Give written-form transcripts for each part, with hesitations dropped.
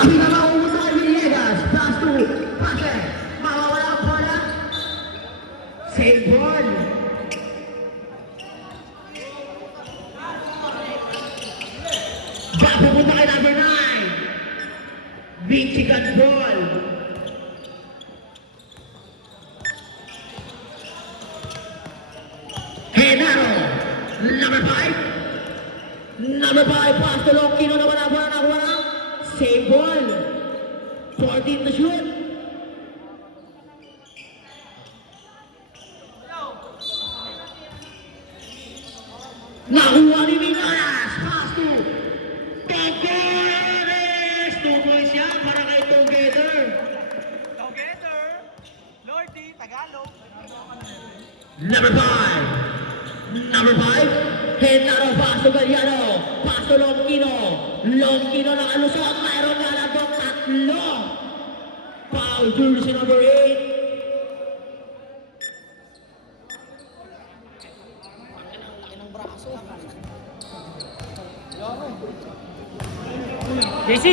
Sabi na mauunta kay Villegas. Pass to Pase. Mawawala ang bola. Save ball. Back pupunta kay number 9. Michigan ball. Henaro. Number 5. Number 5. Pass to Longkino. Nawala. Save ball. 14 to shoot. Nakuha ni Minolas. Pass to Togones. 2 points yan para kay Together. Together, Lordy, Tagalog. Number 5. Number 5. Henaro. Pass to Galliano. Pass to Longkino. Longkino nakalusot. Mayroon nga na itong 3. Foul jersey number 8. JC!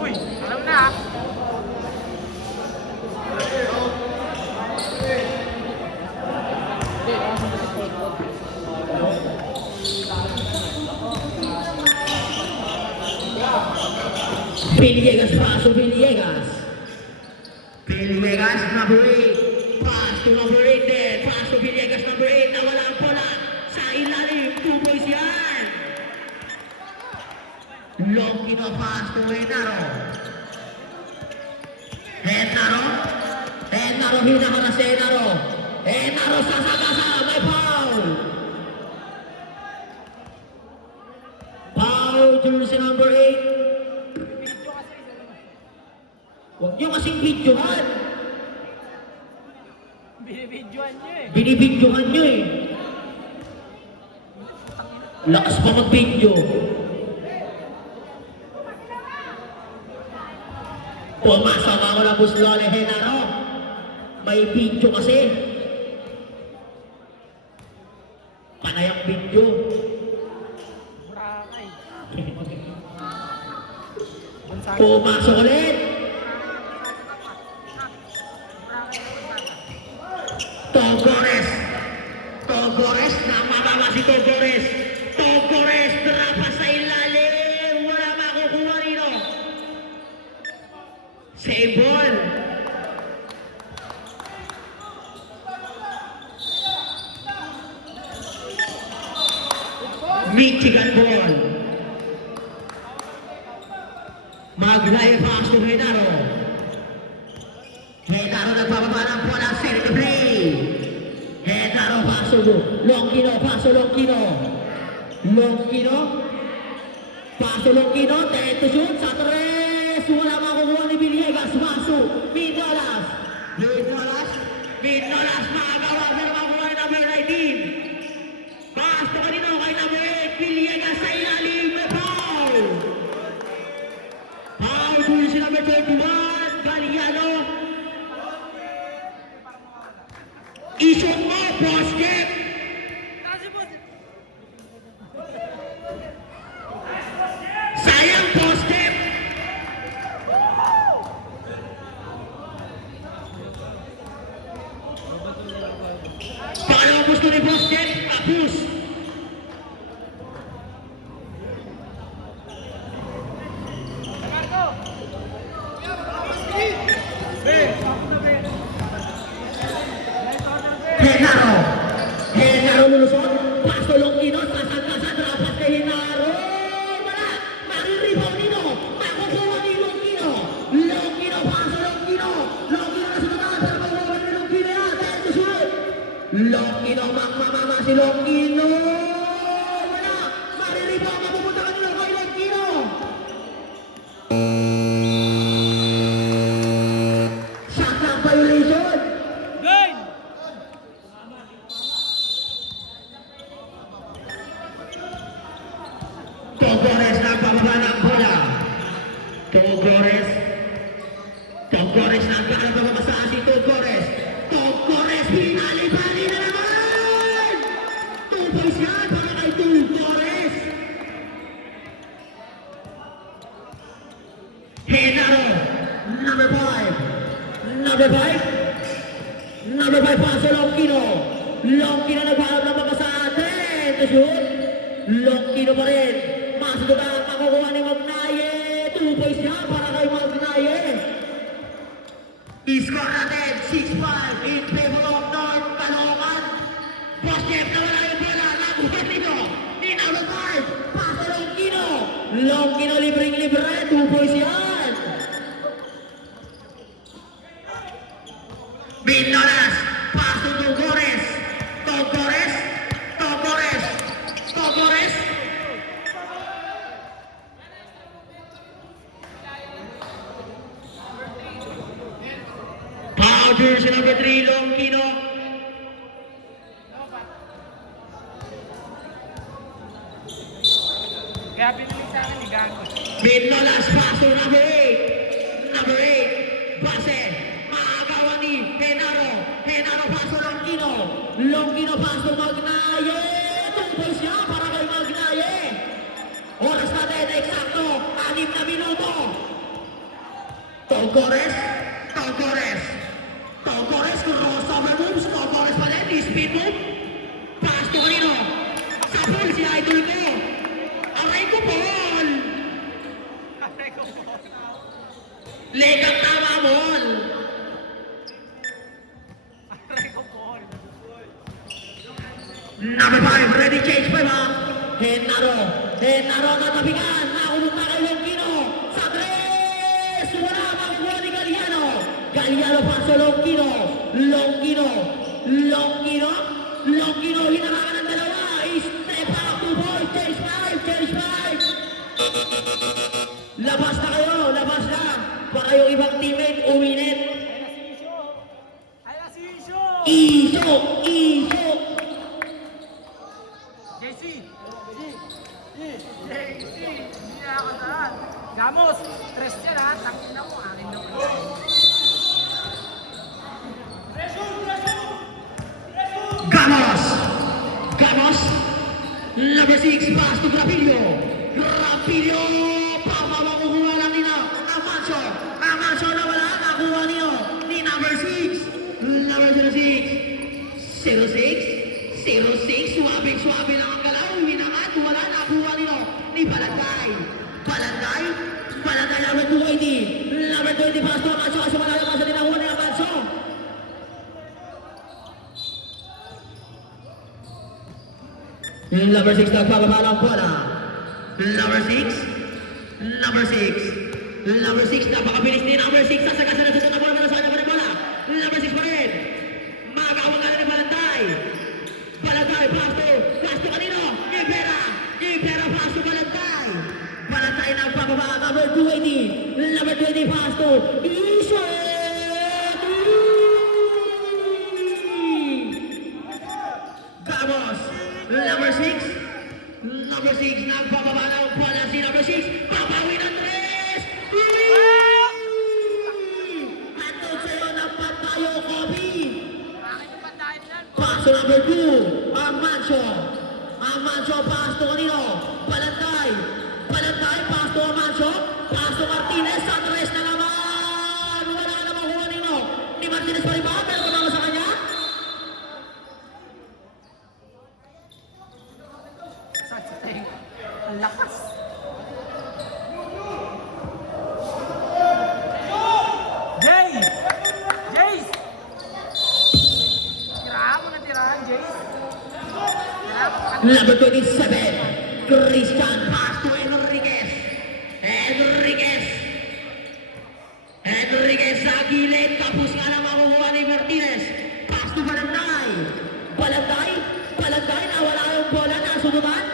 Uy, alam na ah. Villegas, paso Villegas. Villegas, number 8. Pass to number 8 din. Pass to Villegas, number 8. Nawala ang bola. Sa ilalim, 2 points yan. Longkino, pass to Henaro. Henaro, hinako na si Henaro. Henaro, sasagasa, may foul. Foul, jersey number 8. Huwag niyo kasing videohan. Binibidyoan nyo eh. Binibidyohan niyo eh. Lakas pa mag-video. Pumasok ako na Buslole Henaro. May video kasi. Panay ang video. Burakay. Pumasok ulit. Togores, namamama si Togores. Togores, drapa sa ilalim. Wala makukuha rito. Save ball. Michigan ball. Magnay pass to Henaro. Henaro nagpapaba ng bola. Set to play. Henaro paso. Longkino, paso Longkino. Longkino. Paso Longkino. 10 to shoot. Sa 3. Wala makukuha ni Villegas. Paso. Minolas. Minolas makagawa. Pero makuha ni number 19. Paso kanino kay number 8. Villegas sa ilalim. May foul. Foul to si number 21. Galliano. Isong mo, basket! Sayang, basket! Paano ang gusto ni basket? Tapos! Henaro lulusot, paso Longkino, sasagasa, drapat kay Henaro. Wala, mariribang nino, makukuha ni Longkino. Longkino, paso Longkino. Longkino na sunod, pero makukuha ni Longkino yan, dahil susunod. Longkino, makmamama si Longkino. Wala, mariribang, mapupunta kanino kay Longkino. Shot ng violation. Game! Togores na pababa ng bola. Togores na pababa sa si Togores. Togores, pinalipani na naman! 2 points yan para kay Togores. Henaro, number 5. Number 5. Number 5 pass to Longkino. Longkino nagpahanap ng mga sa atin. To shoot. Longkino pa rin. Masok na makukuha ni Magnaye. 2 points niya para kay Magnaye. I-score natin 6-5 in favor of North Caloocan. Boss Jeff na wala yung bola. Nakuha nito. Ni number 5. Pass to Longkino. Longkino libreng-libre. 2 points yan. Minolas. Pass to Togores. Togores. Togores. Togores. Powder sa number 3, Longkino. Kaya pinili sa akin ni Gago. Minolas, pass to number 8. Number 8. Base. Maagawan ni Henaro. Henaro, pass to Longkino. Longkino, pass to Magnaye. 2 points niya para kay Magnaye. Oras natin, eksakto. 6 na minuto. Togores. Togores. Togores, crossover moves. Togores pa rin. Speed move. Pass to kanino? Sa pool, si idol ko. Aray ko, Paul! Aray ko po. Legang tama, Paul! Aray ko po. Number 5, ready change 5 ha? Henaro. Henaro na tabigan. Nakulong na kay Longkino. Sa 3! Wala makukuha ni Galliano. Galliano pa sa Longkino. Longkino. Longkino. Longkino. Hinarangan ng dalawa. Step up to ball. Change 5. Change 5. Labas na kayo. Labas na. Para yung ibang teammate uminit. Ay na si Isyo! Iso. Iso. JC! JC! Hindi na ako saan. Gamos! Stress yan ha. Tangin na mo. Akin na mo. Gamos! Gamos! Number 6, pass to Grapilio! Grapilio! Papa makukuha lang nila! Amancio! Amancio na wala! Nakuha niyo! Ni number 6! Number 06! 06? 06? Suwabe lang ang galaw! Hinangat! Wala! Nakuha niyo! Ni Balantay! Balantay? Balantay number 280! Number 20, pass to Amancio! Kasi wala naman sa dinakuha ni Amancio! Number 6 nagpapabala ang bola. Number 6. Number 6. Number 6 napakabilis ni number 6. Sasagasan na sa bola para sa kanya pa rin bola. Number 6 pa rin. Magawang ka na ni Balantay. Balantay, pass to kanino? Ibera. Ibera, pass to Balantay. Balantay nagpapabala. Number 280. Number 20, pass to Iso. Gamos. Number 6. Number 6, nagpapabala ang bola si number 6. Papawi ng 3. Hatod sa'yo ng Pampayo, Kobe. Bakit ba tayo yan? Paso number 2, Amancio. Amancio, pass to kanino? Balantay. Balantay, pass to Amancio. Pass to Martinez. Sa 3 na naman. Wala na makuha nino. Ni Martinez pa rin ba? Pero kumama sa kanya? Ang lakas. Jay! Jace! Tirahan mo na tirahan, Jace. Tirahan mo. Number 27, Christian, pass to Enriquez. Enriquez. Enriquez sa gilid, tapos nga lang makukuha ni Martinez. Pass to Balantay. Balantay, Balantay, nawala yung bola, nasunugan.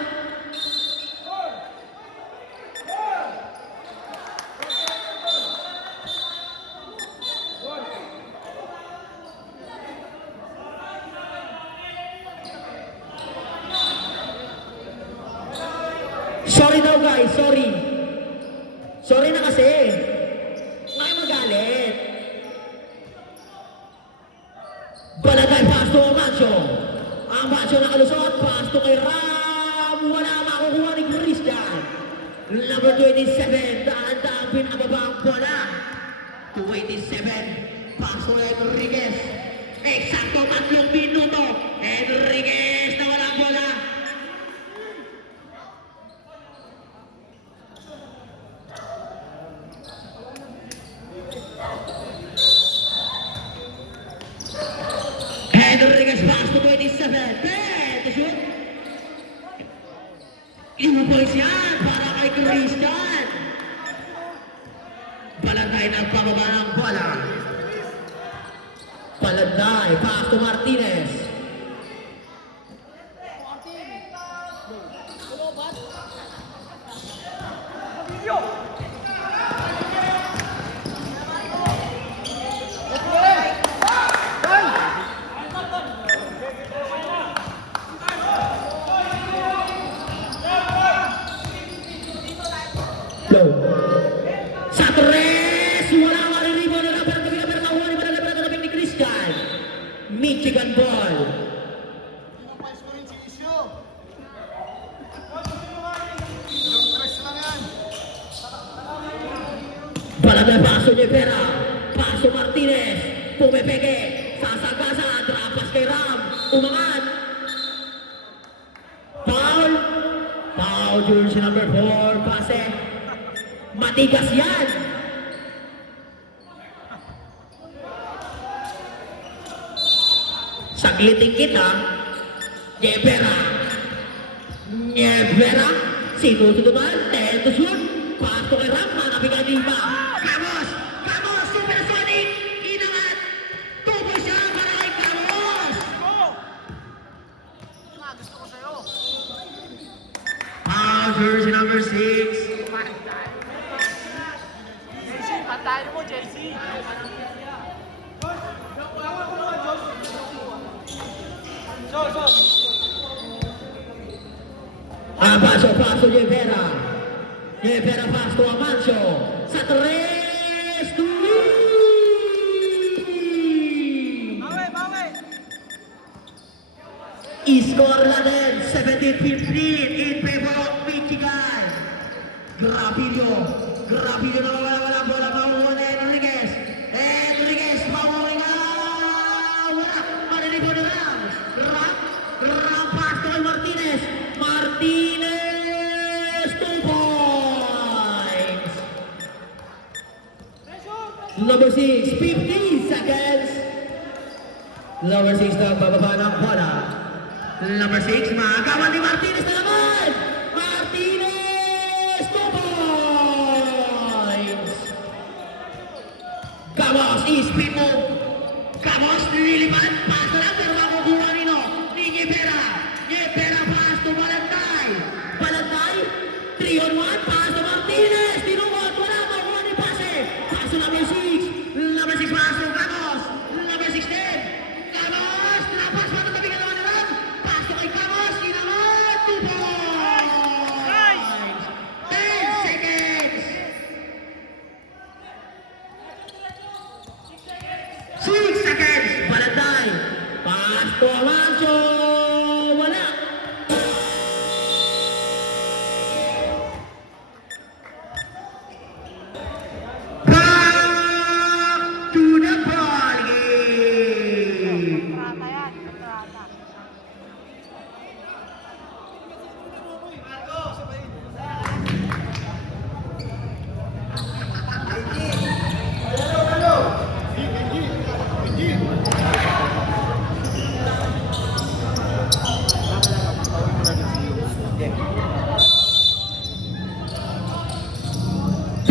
Sorry daw guys, sorry. Sorry na kasi. May magalit. Balagay, pass to Amancio. Amancio nakalusot, pass to kay Ram. Wala makukuha ni Christian. Number 27, daan-daan pinababa ang bola. 27. Paso Enriquez. Eksakto 3 minuto. Enriquez na wala bola. Enriquez pass to 27. Pwede shoot. Inupoys yan para kay Christian. Palanday ng pababa ng bola. Palanday, pass to Martinez. Go. Sa tres, wala mariribo na lang pero nakuha ni Barangay ni Christian. Michigan ball. Palagay paso ni Vera. Paso Martinez. Pumepeke. Sasagasa. Trapas kay Ram. Umangat. Foul. Foul jersey number 4. Pase. Matigas yan. Sagliting kita. Nyevera. Nyevera. Sinusunod. 10 to shoot. Pasto kay Ram. Manabigan din ba? Camos. Camos. Supersonic. Inangat. Tubo siya para kay Camos. Gusto ko sa'yo. Jersey number 6. JC, patayin mo, JC. Paso Nyevera. Nyevera pasto Amancio. Sa 3. Bawi. I-score na din. 17-15 in favor of Michigan. Gravillo na wala bola. Mahuhuli na Enriquez. Enriquez, mahuhuli na. Wala. Mariribo na lang. Ram pass to kay Martinez. Martinez, 2 points. Number 6, 15 seconds. Number 6 na bababa ng bola. Number 6, magawa ni Martinez na naman. Martinez, 2 points. Camos, speed move. Camos, nililipan. Pass na lang, pero makukuha nino. Ni Nyevera. Nyevera, pass to Balantay. Balantay, 3-on-1. Pass to Martinez. Tinumot, wala. Makuha ni pase. Pass to number 6. Number 6, pass to Camos. Number 16. Camos, napas pa na tabi ka naman naman. Pass to kay Camos. Inangat, 2 points. 10 seconds. 6 seconds. Balantay. Pass to Amancio. Wala. Back to the ball game. Kontrata yan, kontrata.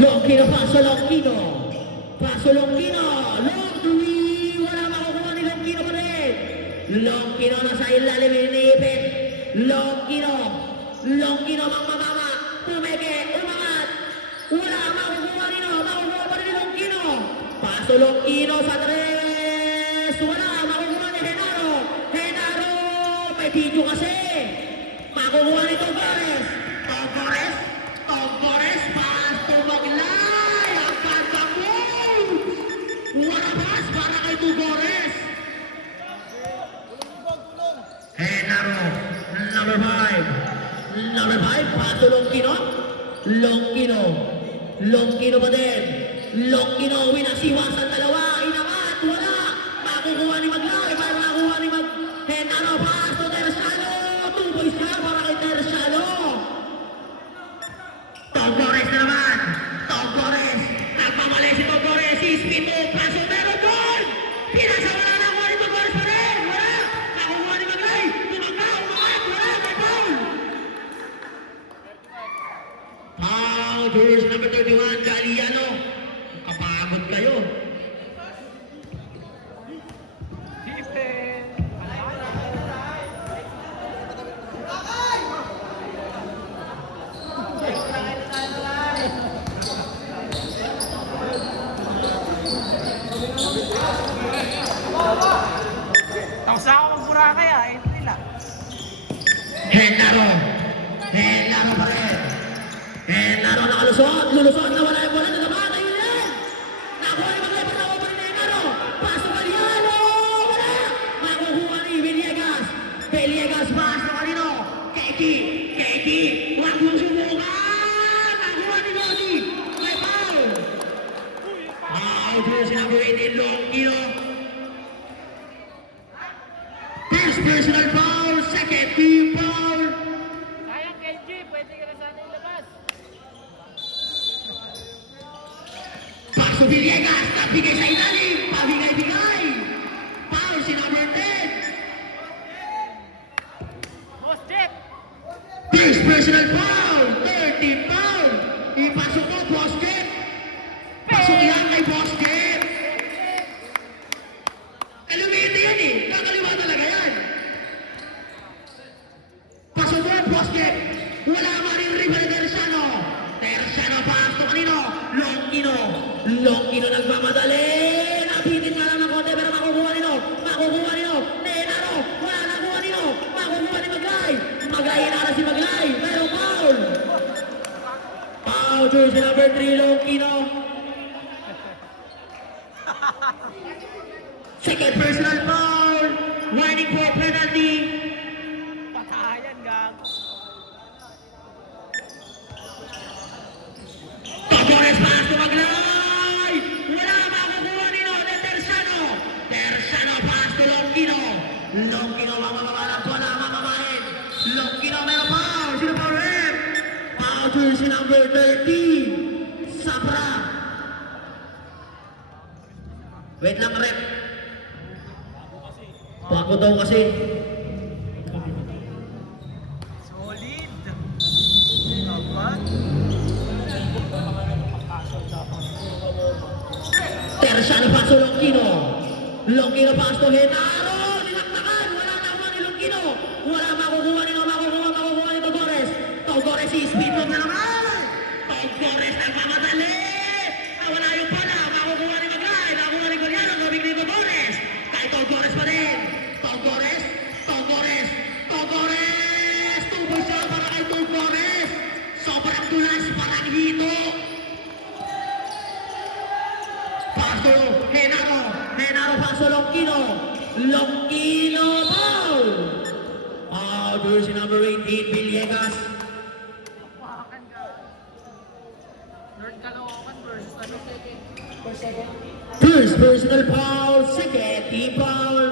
Longkino, paso Longkino. Paso Longkino. Long three. Wala makukuha ni Longkino pa rin. Longkino nasa ilalim iniipit. Longkino. Longkino mangmamama. Pumeke. Umangat. Wala makukuha nino. Makukuha pa rin ni Longkino. Paso Longkino sa 3. Wala makukuha ni Genaro. Genaro. May video kasi. Makukuha ni Togores. Togores. Togores. Pass to Maglay. Ang kanta mo. Wala pass para kay Togores. Genaro. Number 5. Number 5. Pass to Longkino. Longkino pa din. Longgino, winasiwasan dalawa. Inangat, wala. Makukuha ni Maglay, para makuha ni Henaro, pass to Terciano. 2 points na para kay Terciano. Togores na naman. Togores. Nagpamali si Togores. Ispin mo. Paso meron doon. Pinasa wala na. Nakuha ni Togores pa rin. Wala. Nakuha ni Maglay. Tumangka. Umangat. Wala. May foul. Foul. Jersey number 31. Galiano. Kapagod kayo. Tapos ako ng Boracay ito nila. Henaro. Henaro pa rin. Henaro nakalusot. Lulusot na wala yung bola na naman. Ayun yan. Nakuha ni Maglay. Pagkakuha pa rin na Henaro. Paso Galiano. Wala. Makukuha ni Villegas. Villegas pass na kanino. Keki. Keki. Huwag mong subukan. Nakuha ni Lodi. May foul. Foul. Jersey number 18. Longgino. First personal foul, second team foul. Sayang KG, pwede ka na sana ilabas. Paso Villegas, nabigay sa ilalim, pabigay-bigay. Foul si number 10. Boss Jet! First personal foul, third team foul. Ipasok mo, Boss Jet. Pasok yan kay Boss Jet. Kalumete yan eh, kakaliwa talaga yan. Pasok mo, Boss Jet. Wala man yung rival Terciano. Terciano, pass to kanino? Longgino. Longgino nagmamadali. Napitin nga lang ng konti pero makukuha nino. Makukuha nino. Nenaro. Wala nakuha nino. Makukuha ni Maglay. Maglay na si Maglay. Pero foul. Foul, jersey number 3, Longgino. Second personal foul. Warning for penalty. Patayan, gang. Togores pass to Maglay. Wala makukuha nino. Terciano. Terciano pass to Longgino. Longgino mamamalat. Wala mamamahin. Longgino meron foul. Sino pa rep? Foul jersey number 30. Sabra. Wait lang rep. Bako daw kasi. Solid. Dapat. Terciano pass to Longgino. Longgino pass to Henaro. Dinaktakan. Wala nakuha ni Longgino. Wala makukuha nino. Makukuha ni Togores. Togores si speed na naman. Togores nagmamadali. Wala yung pala. Makukuha ni Maglay. Makukuha ni Galiano. Gawing ni Togores. Kay Togores pa rin. Togores. Togores. Togores. Tuboy siya para kay Togores. Sobrang tulas. Parang hito. Paso, Henaro. Henaro paso Longgino. Longgino foul. Foul jersey number 18, Villegas. Pakan ka. Lord Caloocan versus ano? First personal foul, second team foul.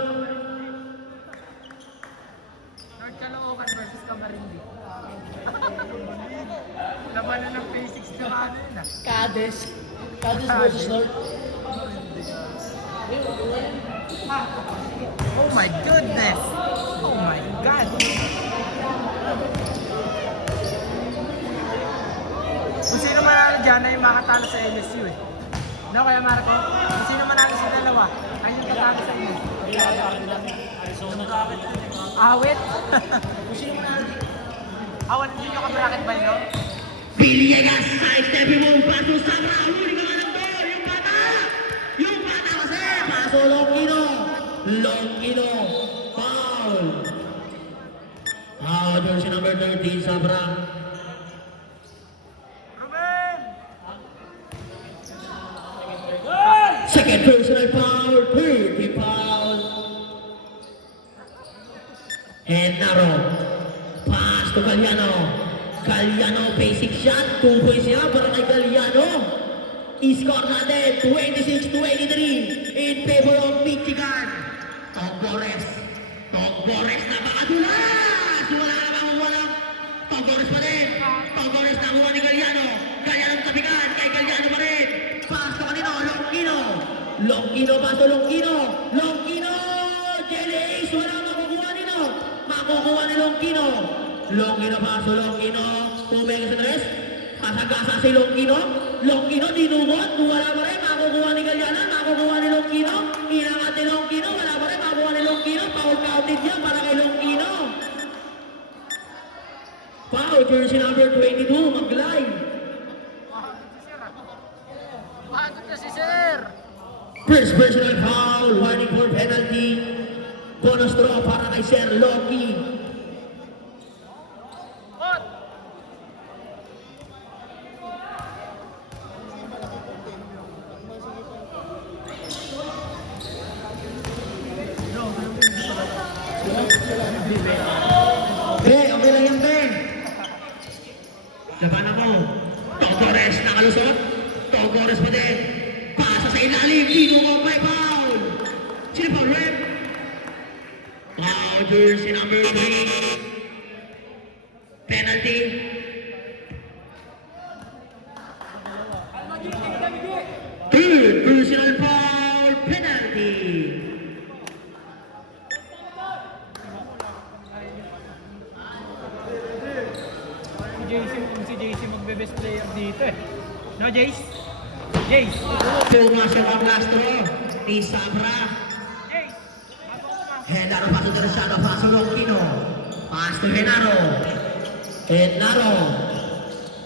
Lord Caloocan versus Camarindi. Labanan ng P6 na ano yun ah. Cadiz. Cadiz versus Lord. Oh my goodness! Oh my God! Kung sino manalo dyan ay makatalo sa LSU eh. No, kaya Marco? Kung sino manalo sa dalawa, ay yung katalo sa inyo. Awit? Kung sino manalo? Awan, hindi nyo ka-bracket ba yun? Villegas, side-stepping mo, paso Sabra. Huli ka nga lang to, yung bata! Yung bata kasi! Paso Longgino. Longgino. Foul. Foul jersey number 13, Sabra. Ruben! Second personal foul, third team foul. Henaro. Pass to Galiano. Galiano, basic shot. 2 points siya para kay Galiano. Score natin, 26-23 in favor of Michigan. Togbores. Togbores na makadulas! Walang Togbores pa din. Togbores na kuha ni Galliano. Galliano tabigan. Kay Galliano pa rin. Pass to kanino. Longino. Longino, pass to Longino. Longino! Jelly Ace, wala makukuha nino. Makukuha ni Longino. Longino, pass to Longino. Pumega sa tres. Pasagasa si Longino. Longino, dinungot. Wala pa rin. Makukuha ni Galliano. Makukuha ni Longino. Inangat ni Longino. Wala pa rin. Makukuha ni Longino. Foul counted niya para kay Longino. Foul, jersey number 22, Maglay. Pagod na si Sir. First personal foul, warning for penalty. Bonus draw para kay Sir Loki. Hot. Okay lang yan, Ben. Laban ako. Togbores nakalusot. Togbores pa din. Pasa sa ilalim. Dino mo may foul. Sino foul, Red? Foul, jersey number 3. Penalty. Third personal foul. Penalty. Si JC magbe-best player dito eh. No, Jace? Jace! Pumasok ang last draw. Ni Sabra. Jace! Henaro paso Teresiano, paso Longino. Pass to Henaro.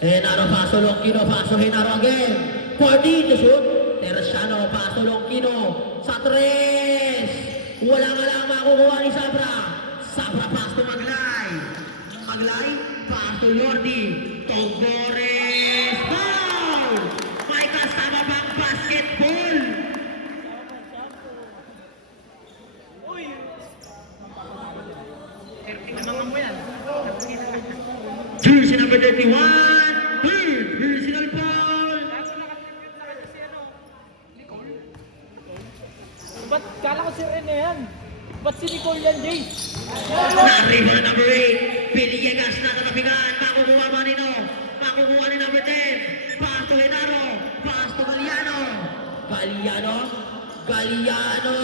Henaro paso Longino, paso Henaro again. 40 to shoot. Teresiano, paso Longino. Sa tres. Wala nga lang makukuha ni Sabra. Sabra pass to Maglay. Maglay, pass to Lordi. Togbores. Foul! May kasama bang basketball? Uy! Namangan mo yan. Jersey number 31. Third personal foul. Ba't kala ko si Rene yan? Ba't si Nicole yan, Jace? Narribo na number 8. Piliegas na tatabigan. Makukuha Manino. Makukuha ni number 10. Pass to Henaro. Pass to Galliano. Galliano.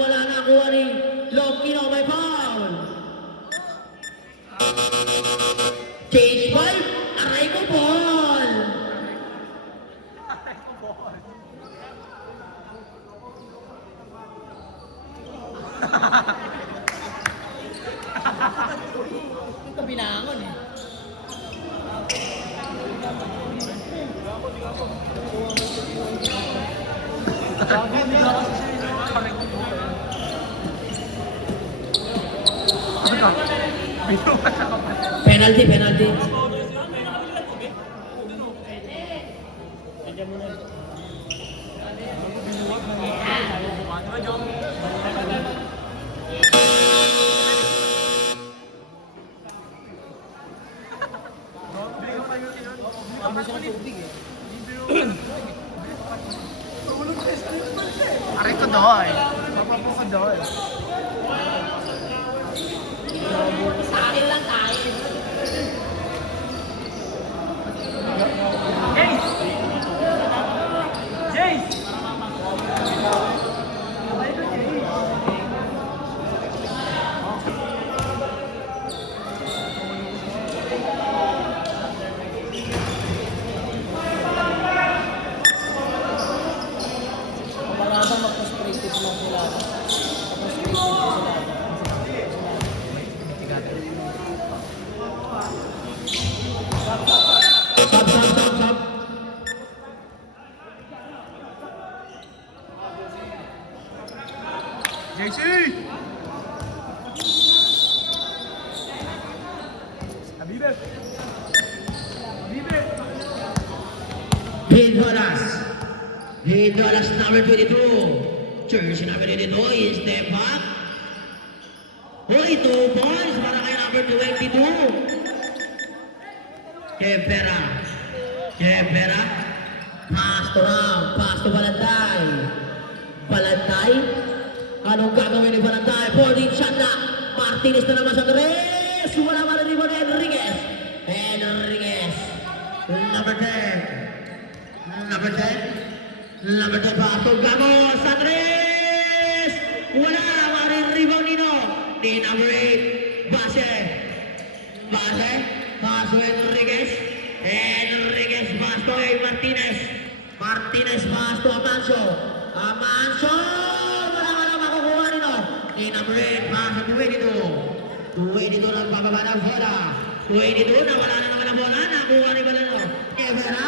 Wala na kuha ni Longino. May foul. Change ball. Aray ko ball. Ito binangon eh. Penalty. Aray ko doon. Papapo ko doon. Sa akin lang tayo. Jace! Jace! Parang mag-frustrated lang sila. Frustrated lang sila. Sub. JC! Habibe! Hildoras number 22. Jersey number 22 is step back. Hoy, 2 points para kay number 22. Jepera. Pass to Ram. Pass to Balantay. Balantay. Anong gagawin ni Balantay? 14 shot na. Martinez na naman sa tres. Wala man rin mo na Enriquez. Enriquez. Number 10. Number 10. Number 10 pass to Gamos sa tres. Wala man rin rebound nino. Ni number 8. Base. Base. Pass to Enriquez. Enriquez pass to Martinez. Martinez pass to Amancio. Amancio. Wala makukuha nino. Ni number 8 pass to 22. 22 nagbababa ng bola. 22 na wala na naman ang bola. Nakuha ni Balano. Evera.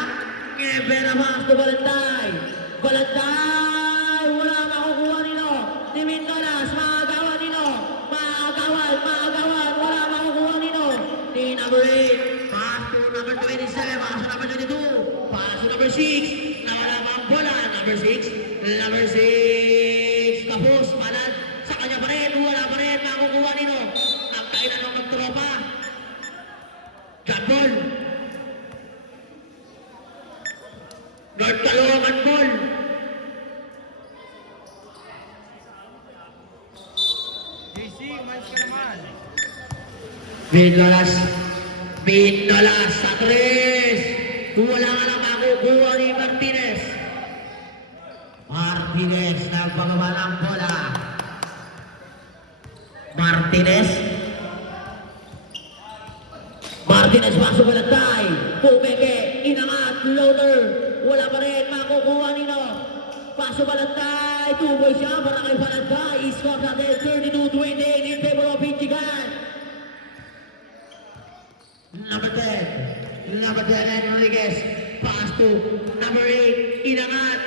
Evera pass to Balantay. Balantay. Wala makukuha nino. Ni Mindolas. Maagawan nino. Maagawan. Wala makukuha nino. Ni number 8. Pass to number 27. Pass to number 22. Pass to number 6. Nawala pa ang bola. Number 6. Number 6. Tapos. Malan. Sa kanya pa rin. Wala pa rin. Makukuha nino. Ang kailan ng magtropa. Shot ball. North Caloocan ball. JC, umalis ka naman. Bindolas sa tres. Wala nga lang makukuha ni Martinez. Martinez nagpababa ng bola. Martinez pasok Balantay. Pumeke, inangat, loader. Wala pa rin makukuha nino. Pasok Balantay. Tuboy siya para kay Balantay. Score natin 32-28 in favor of Pichigan. Number 10. Number 10 Enriquez. Pass to number 8. Inangat.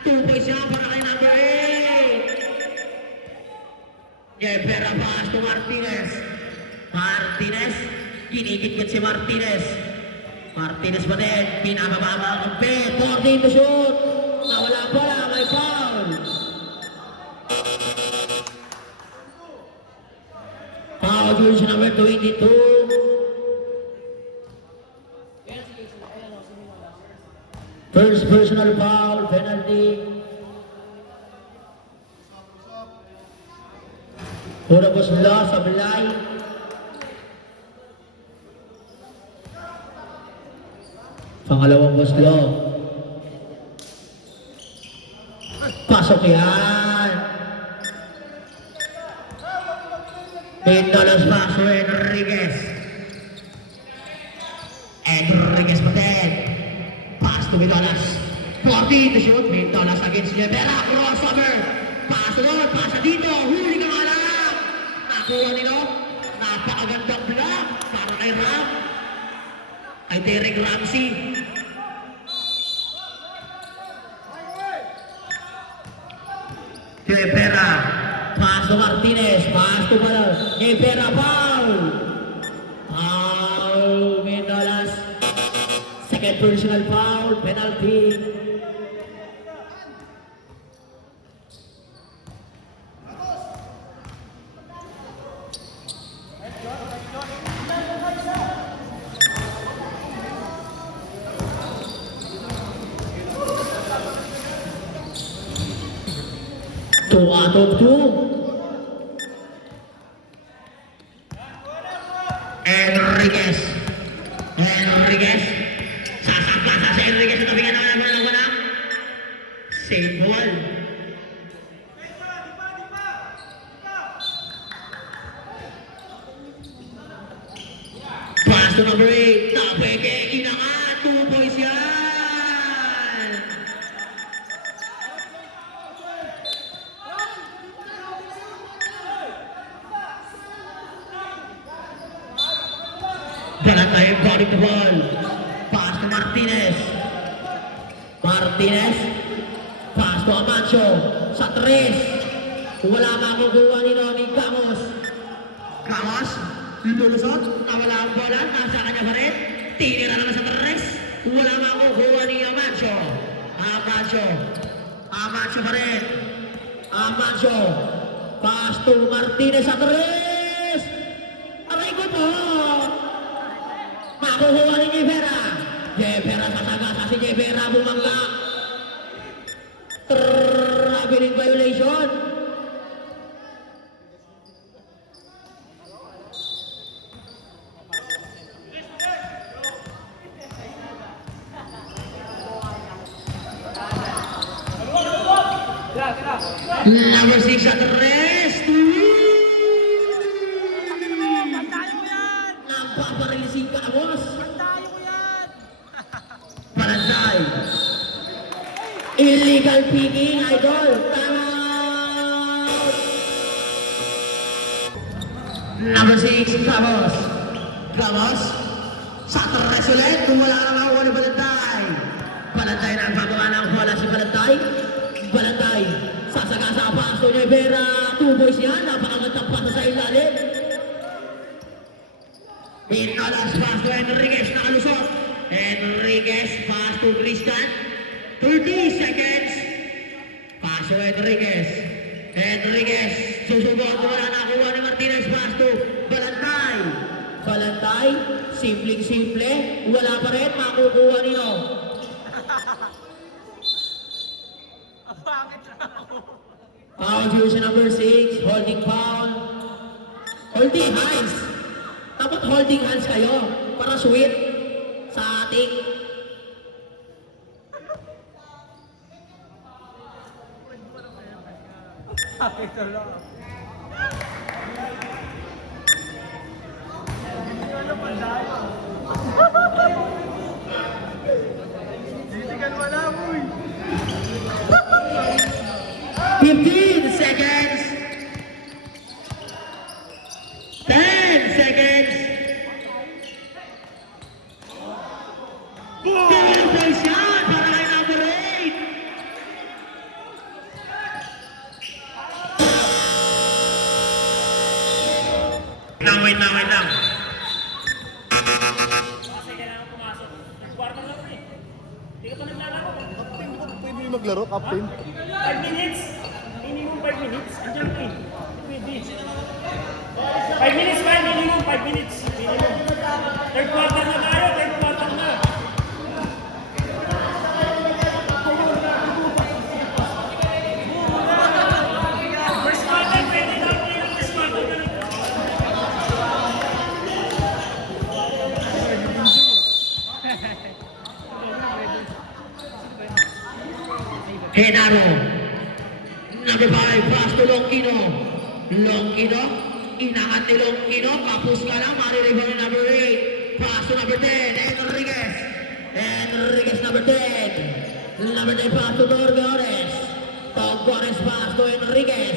Tuboy siya para kay number 8. Jepera pass to Martinez. Martinez. Kinikit si Martinez. Martinez pa din. Pinababa ang kumpit. 14 to shoot. Nawala bola. May foul. Foul jersey number 22. First personal foul. Penalty. Una po sila sa Belay. Pangalawang Boslo. Pasok yan. Mindolas pass to Enriquez. Enriquez pa din. Pass to Mindolas. 14 to shoot. Mindolas against Rivera. Crossover. Pass doon. Pass dito. Huli ka nga lang. Nakuha nilo. Napakagandang block. Para kay Ram. Kay Derek Ramsey. Rivera. Pass to Martinez. Pass to Balon. Rivera foul. Foul. Mindolas. Second personal foul. Penalty. Two out of two. Enriquez. Sasagpasa si Enriquez sa tabi ka naman ng wala. Save ball. Pass to number 8. Tapeke. Inangat. 2 points yan. Balantay body the ball. Pass to Martinez. Pass to Amancio. Sa tres. Wala makukuha ni Gamos. Lulusot. Nawala ang bola. Nasa kanya pa rin. Tinira naman sa tres. Wala makukuha ni Amancio. Amancio pa rin. Pass to Martinez sa tres. Aray ko po. Makukuha ni Jepera Sagasa si Jevera bumangga. Traveling violation. Number 6 at rest. Pantayo ko yan! Napaparilisin ka, boss. Pantayo ko yan! Palantay. Illegal picking, idol. Timeout. Number 6, Cabos. Cabos. Sa tres ulit. Kung wala ka nakakuha ni Palantay. Palantay na ang pagawa ng bola si Palantay. Palantay. Sasagasa pa. So, Nevera. 2 boys yan. Napakagandang pata sa ilalim. Pinalas pass to Enriquez. Nakalusot. Enriquez. Pass to Christian. 30 seconds. Pass to Enriquez. Enriquez. Susubok. Wala nakuha ni Martinez. Pass to Balantay. Balantay. Simpleng-simple. Wala pa rin. Makukuha nino. Ang pangit na ako. Foul jersey number 6. Holding foul. Holding hands. Dapat holding hands kayo. Para sweet. Sa ating. Ito lang. Hindi ano pantayo. Titigan mo lang, uy! 15 seconds. 10 seconds. Double shot para kay number 8. Wait lang. Kasi kailangan pumasok. Nag-quarter lang eh. Hindi ka pa naglalaro. Pwede yung maglaro, captain. 5 minutes. Minimum 5 minutes. Andiyan ka eh. Pwede. 5 minutes ba? Minimum 5 minutes. Minimum. Third quarter na tayo. Third quarter na. First quarter. Pwede na. First quarter na. Genaro. Number 5, pass to Longkino. Longkino. Inaangat ni Longkino. Kapos ka lang. Mariribang ni number 8. Pass to number 10. Enriquez. Enriquez number 10. Number 10 pass to Torres. Torres pass to Enriquez.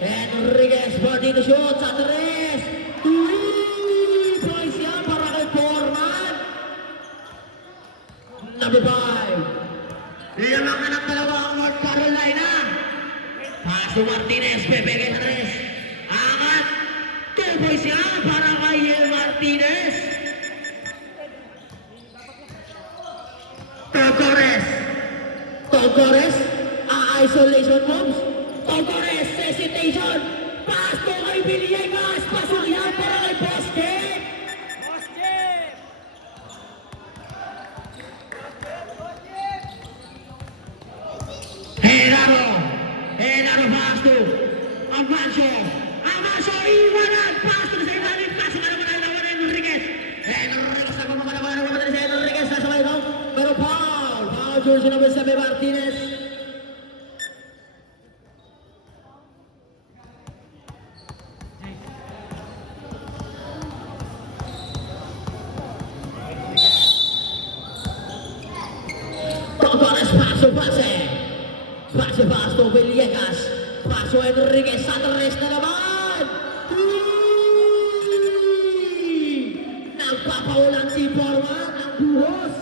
Enriquez ready to shoot. Sa tres. 3 points yan para kay Foreman. Number 5. Lamang na ng dalawa ang North Carolina. Pass to Martinez, Pepe Guedes. Angat. 2 points yan para kay Martinez. Torres. Isolation moves. Torres, hesitation. Pass to kay Villegas. Pasok yan para kay Basket. Basket! Genaro pass to Amancio. Iwanan. Pass to sa ilalim. Pasok na naman ang Enriquez. Enriquez na pamamalaman si Enriquez. Sasabay ito. Pero foul. Foul jersey number 7 Martinez. Torres paso Villegas, paso Enriquez, sa tres na naman. Nagpapaulan si Foreman ang buhos.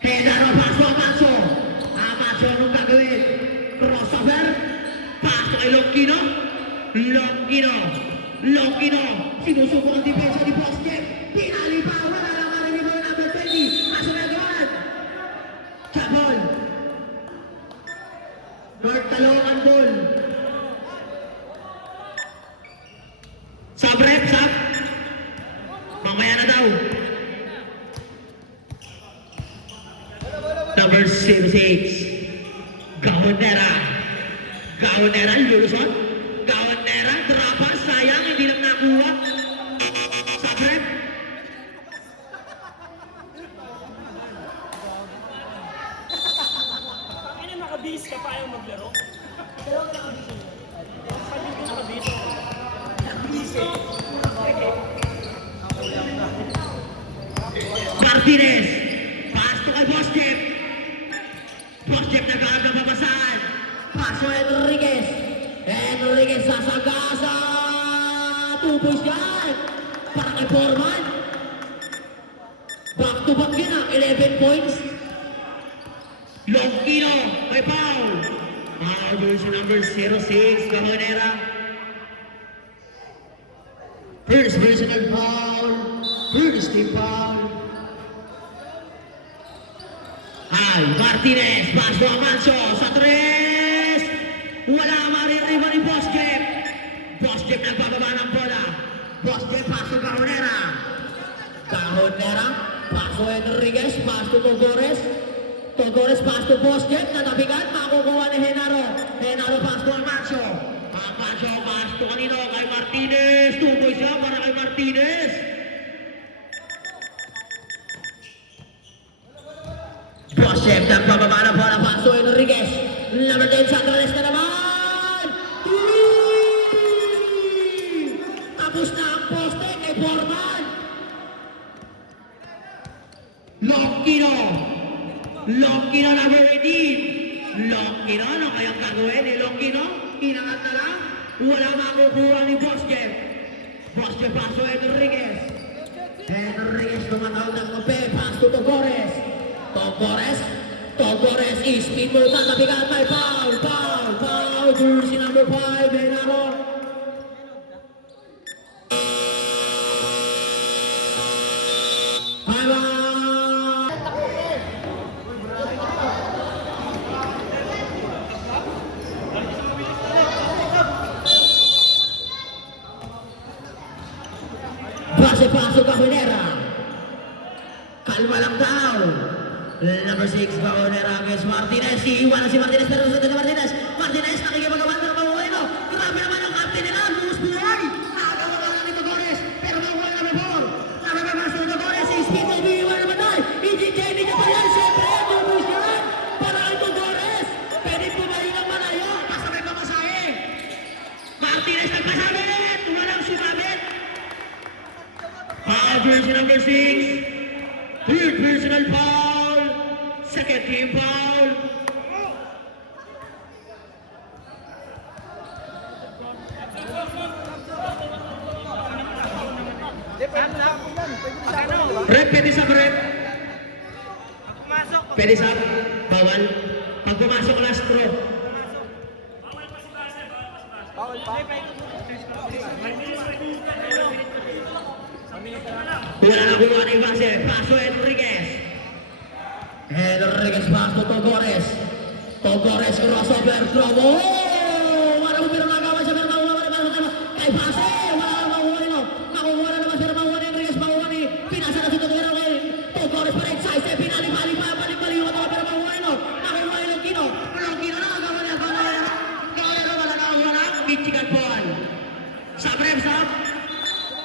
Genaro paso Amancio. Amancio anong gagawin? Crossover, paso kay Longkino. Longkino, sinusubok ang depensa ni Basket. Pinalipawan na naman ni number 20. Paso na agad. Chabol. North Talongan ball. Sab. Mamaya na daw. Number 06. Gaonera. Gaonera, lulusot. Gaonera, drapa, sayang, hindi lang nakuha. Sabrep. Ano nakabihis ka pa ayaw maglaro? Sabi ko nakabihis. Nakabihis eh. Martinez. Pass to kay Boss Jeff. Boss Jeff nag-aag na papasahan. Paso Enriquez. Enriquez sasagasa. 2 points yan. Para kay Foreman. Back to back yun 11 points. Longkino. May foul. Foul version number 06. Gamonera. First personal foul. First team foul. Ay, Martinez, paso Amancio sa 3. Wala maririba ni Boss Jeff. Boss Jeff nagbababa ng bola. Boss Jeff, paso Gajonera. Gajonera, paso Enriquez, paso Togores. Togores, paso Boss Jeff. Natabigan, makukuha ni Henaro. Henaro, paso Amancio. Amancio, paso kanino kay Martinez. 2 points siya para kay Martinez. Boss Jeff, nagbababa ng bola, paso Enriquez. Number 10, Sandrales na naman! 3! Tapos na ang poste kay Foreman. Longkino. Longkino number 18. Longkino, ano kayang gagawin ni Longkino? Inangat na lang. Wala makukuha ni Boss Jeff. Boss Jeff, paso Enriquez. Enriquez, lumatawag ng kape, paso Togores. Togores, speed mo tatabigan, may foul, jersey number 5, Henaro. Pasok Gajonera. Kalma lang daw. Number 6, Gajonera against Martinez. Iiwan na si Martinez, pero sa ni Martinez. Martinez, nakikipagawa na mabuhay no. Grabe naman ang captain nila, bumus buhay. Nakagawa na ni Togores, pero mabuhay na before. Nakagabas ni Togores, speed mo, iiwan naman tayo. EJJ, niya pa yan, siyempre, bumus yan. Para kay Togores. Pwede pumahin ng malayo, basta may pamasahe. Martinez nagpasabit, walang sumabit. Foul version number 6. Third personal foul. Second team foul. Rep, pwede sa rep. Pwede sa bawal. Pag pumasok last throw. Wala na kumuha ng base. Paso Enriquez. Enriquez paso Togores. Togores crossover throw. Oh! Wala mo pinangagawa siya pero makuha na kay Pase. Wala na makuha nito. Makukuha na naman siya makuha ni Enriquez. Makuha ni pinasa na si Togores kay Togores pa rin. Size. Pinali-bali pa. Balik-balik yung pero makuha nito. Makuha ni Longkino. Longkino na. Gawin niya. Gawin na. Wala na. Michigan ball. Sabrem.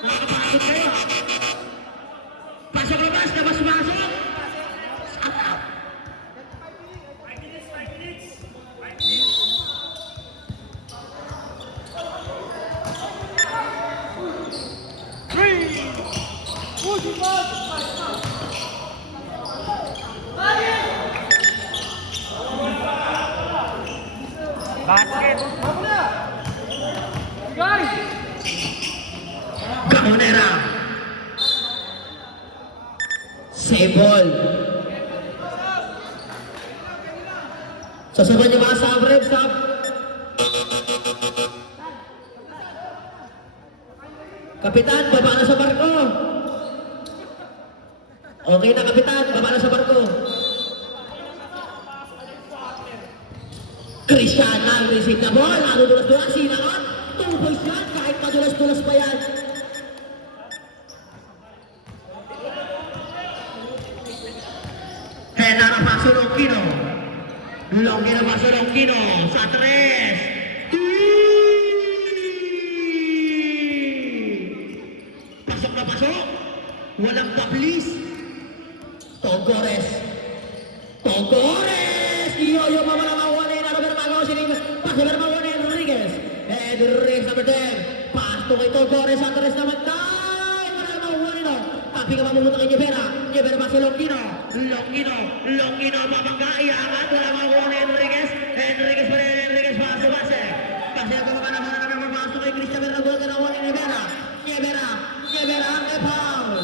Nakakapagod kayo. Pasok labas, labas masok. Sarap. 5 minutes. Basket. Gajonera. Save ball. Sasabihin niyo mga Sabrem, stop. Kapitan, baba na sa barko. Okay na, Kapitan, baba na sa barko. Christian na receive na ball. Nadudulas-dulas, sinakot. 2 points yan, kahit madulas-dulas pa yan. Henaro pa paso Longkino. Longkino, paso Longkino. Sa 3. Pasok na pasok. Walang tablis. Togores. Togores. Yoyo pa mga mawanin. Ano ba naman ako sining paso ba naman mawanin Enriquez. Enriquez number 10. Pasto kay Togores. Sa 3 naman. Wala naman mawanin o. Tapi ka mamumunta kay Nyebera. Nyebera pa si Longkino. Longkino mabangga. Iangat. Wala naman mawanin Enriquez. Enriquez pa rin. Enriquez paso base. Kasi ako naman paso kay Cristian Berragol. Kanawa ni Nyebera. Nyebera ang foul.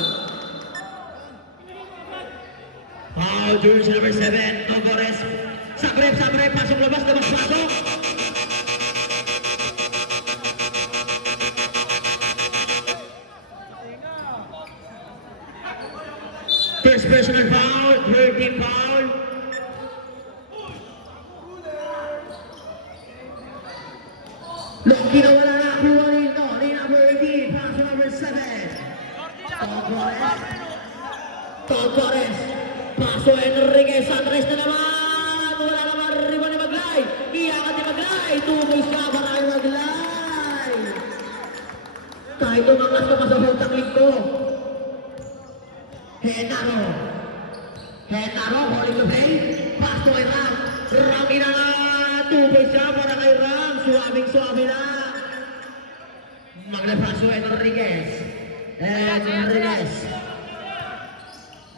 Foul, jersey number 7, Togores. Sabrep, pasok labas, pasok. First personal foul, third team foul. Longkino wala na, kuha rito, ni number 18, pasok number 7. Togores. Paso Enriquez. Andres na naman. Wala naman riba ni Maglay. Iangat ni Maglay. Tubos ka para kay Maglay. Kahit umangas ka pa sa hutang lingko. Henaro. Calling the play. Paso kay Ram. Ram ina. Tubos ka para kay Ram. Suwabing-suwabi na. Maglay paso Enriquez.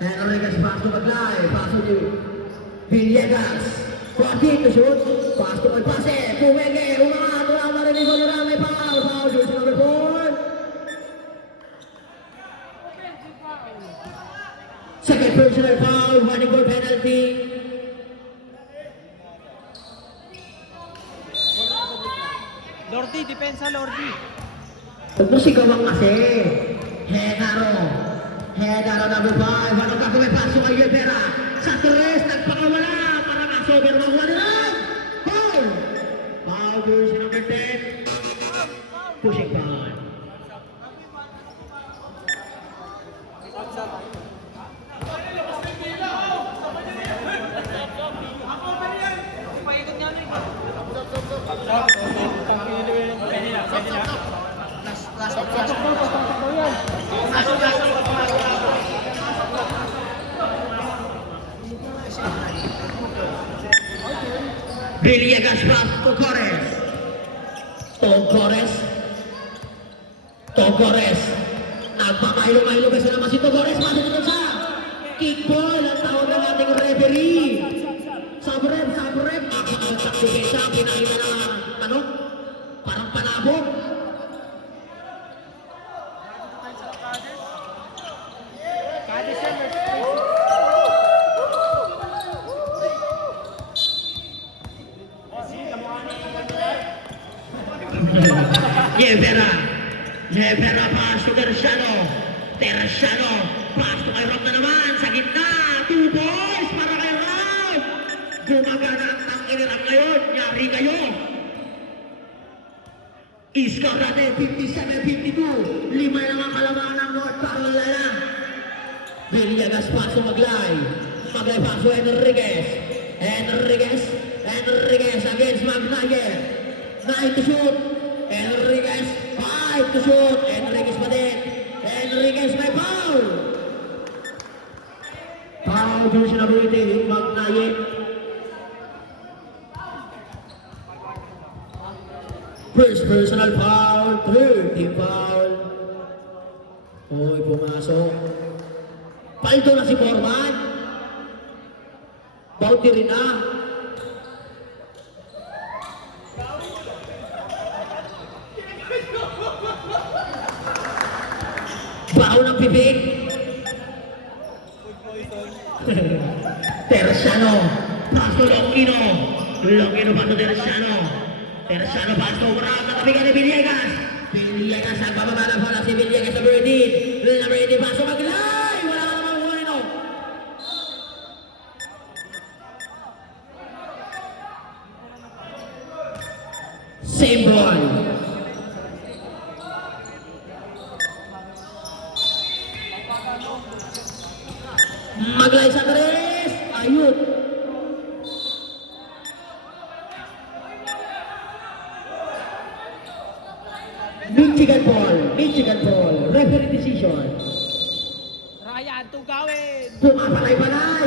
Enriquez paso Maglay, paso ni Villegas. 14 to shoot, paso kay pase, Pumege, umangat, wala marinig ko nila, may foul, jersey number 4. Second personal foul, running goal penalty. Lordi, depensa Lordi. Huwag mo sigawang kasi. Henaro number 5. Ano ka kung may paso kay Rivera? Sa 3, nagpakawala. Para kasober ng 1 lang. Foul! Foul, jersey number 10. Pushing foul. Villegas pas Togores. Nagpamahilo-mahilo kasi naman si Togores. Pasok ito sa kickball. Ang tawag ng ating referee. Sabrep. Nakakagsak si Besa. Pinakita na parang panabog. Nyebera paso Terciano. Paso kay Rob na naman. Sa gitna. 2 balls para kay Rob. Gumagana ang iniram ngayon. Nyari kayo. Iskor natin. 57-52. 5 na mga kalamangan ng North Carolina. Villegas paso Maglay paso Enriquez against Magnaye. 9 to shoot. Enriquez 5 to shoot. Enriquez pa din. Enriquez may foul. Foul jersey number 18, Magnaye. First personal foul, third team foul. Uy, pumasok. Paldo na si Foreman. Bounty rin na. Bao ng pipig. Terciano. Paso Longkino paso Terciano paso. Marami na kabigan ni Villegas. Ang bababa na pala si Villegas sa Berdin. Paso Maglay. Wala ka naman Moreno. Same ball. Maglay sa 3. Ayun. Michigan ball. Referee decision. Ryan, tugawin! Pumapalay-palay.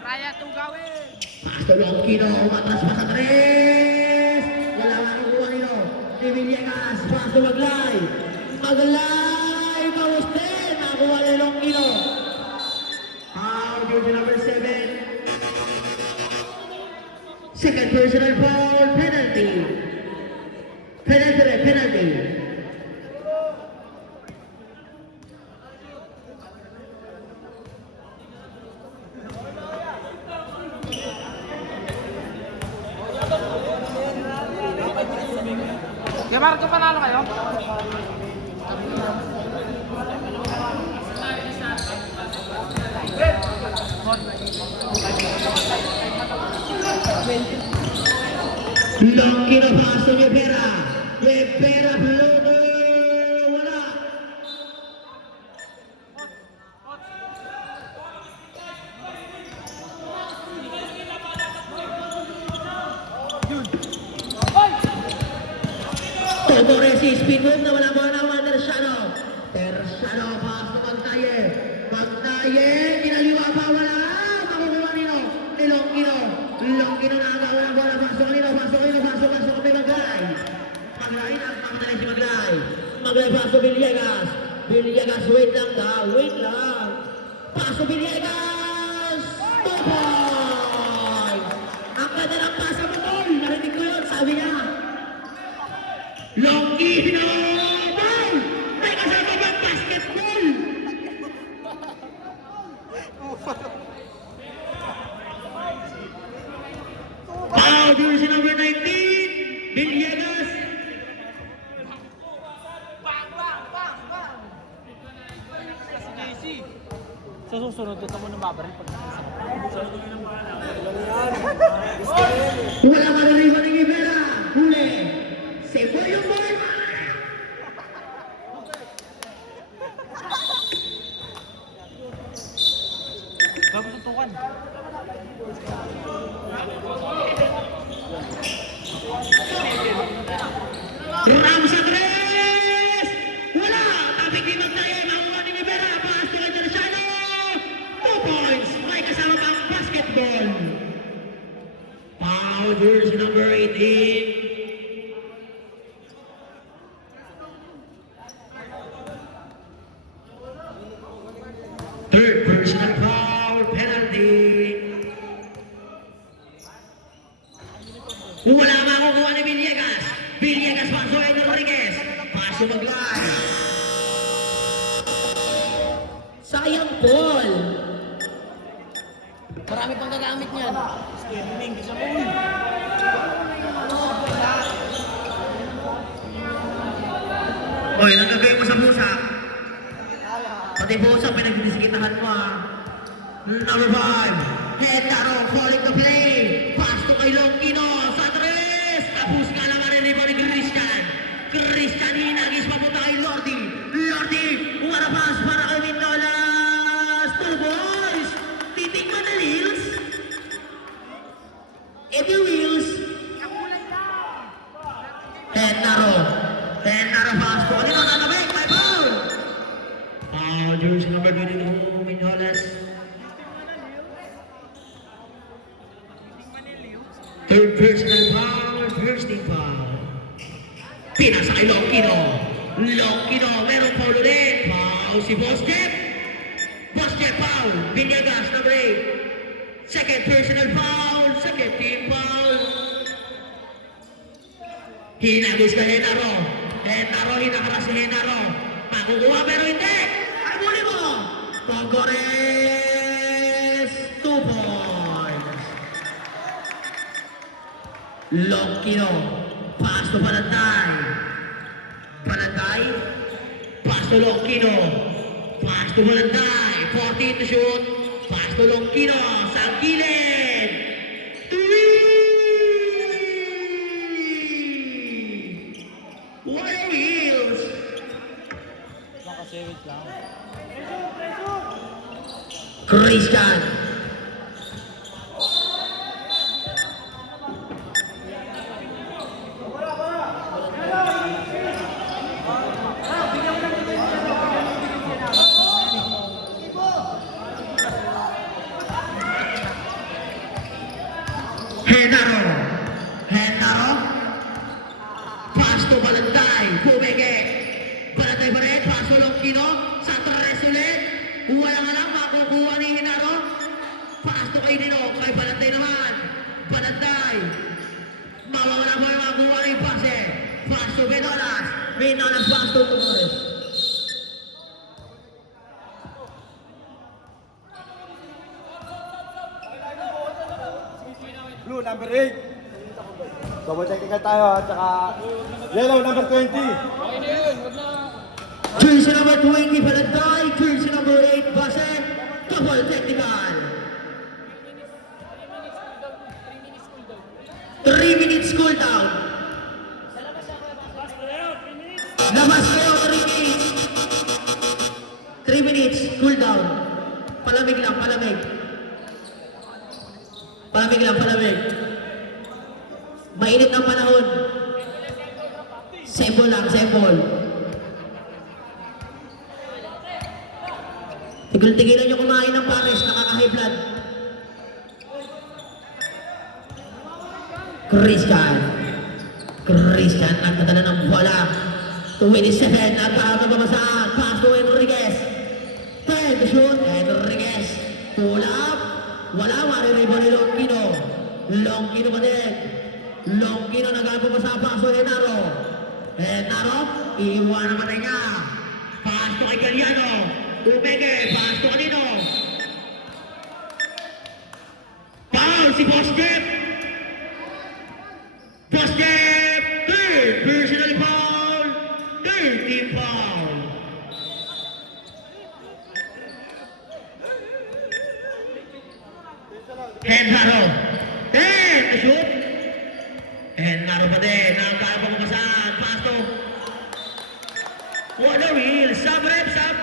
Ryan, tugawin! Pasto Longkino, umatras pa sa tres. Wala nga kukuha nito. Di Villegas, pasto Maglay. Maglay, Kaustin. Nakuha ni Longkino. Foul, jersey number 7. Second personal foul, penalty. Penalty. Kaya Marco, panalo kayo? Longkino paso Yepera. Yepera floater. Wala. Totores spin move na wala mo na Terciano. Terciano paso Magtaye. Kinaliwa pa wala. Makukuha nino. Ni Longkino. Longkino na ang wala bola. Pasok kay Maglay. Maglay na pamatali si Maglay. Maglay paso Villegas. Villegas wait lang. Paso Villegas. 2 points. Ang ganda ng pasa mo tol. Narinig ko yun. Sabi niya. Longkino. Ball. May kasama bang basketball? Foul, jersey number 19, Villegas. Sa susunod, ito mo nababaril pag Wala ka na rin ng Rivera. Huli. Save for yung boy. Bago tutukan. Ram sa tres. Wala. Tapik ni Magtaye. Makuha ni Rivera. Pass to kay Terciano. 2 points. May kasama pang basketball. Foul, jersey number 18. Third personal foul, penalty. Wala makukuha ni Villegas. Villegas paso kay Rodriguez. Paso Maglay. Sayang ball. Marami pang gagamit niyan. Oy, nagagay mo sa pusa. Pati pusa, pinagdidiskitahan mo ah. Number 5. Hetaro calling the play. Pass to kay Longkino. Sa tres. Tapos ka lang rin ni Christian. Christian hinagis papunta kay Lordi. Lordi, what a pass para kay Mindolas. 2 boys. Titikman na Lils. Eddie Wills. Hetaro pass to. Ano na natabik? May foul. Foul, jersey number 22, Mindolas. Third personal foul, first team foul. Pinasa kay Longkino. Longkino, merong foul ulit. Foul si Bosjep. Bosjep foul. Villegas, number 8. Second personal foul, second team foul. Hinagis ka Henaro. Hinakaras si Henaro. Makukuha pero hindi. Ay muli mo. Togores, 2 points. Longkino, pass to Panatay. Pass to Longkino. Pass to Panatay. 14 to shoot. Pass to Longkino. Sa gilid. 3! What a wheels! Nakasewit lang. Christian. Henaro. Henaro. Pass to Balantay. Pumeke. Balantay pa rin. Pass to Longkino. Sa tres ulit. Wala nga lang. Makukuha ni Henaro. Pass to kay Nino. Kay Balantay naman. Balantay. Mawawala pa yung makukuha ni Pase. Pass to Benolas. Benolas pass to Torres. Blue, number 8. Double check agad tayo at saka yellow, number 20. Jersey number 20, Balantay. Jersey number 8, Base. Double technical. 3 minutes cool down. Labas kayo, 3 minutes. 3 minutes, cool down. Palamig lang, palamig. Palamig lang, palamig. Mainit ang panahon. Sembol lang, sembol. Tigil-tigilan nyo kumain ng pares, nakaka-high blood. Christian, nagdadala ng bola. 27, nagkakababasaan. Pass to Enriquez. 10 to shoot, Enriquez. Pull up. Wala, mariribo ni Longkino. Longkino pa din. Longkino nagkakababasa. Pass to Henaro. Henaro, iiwan naman niya. Pass to kay Galiano. Umege, pass to kanino. Foul si Boschep. Boschep, third personal foul. Third team foul. Henaro. 10 to shoot. Henaro pa din. Nagkakababasaan. Pass to. What a wheel. Sub rep, sub.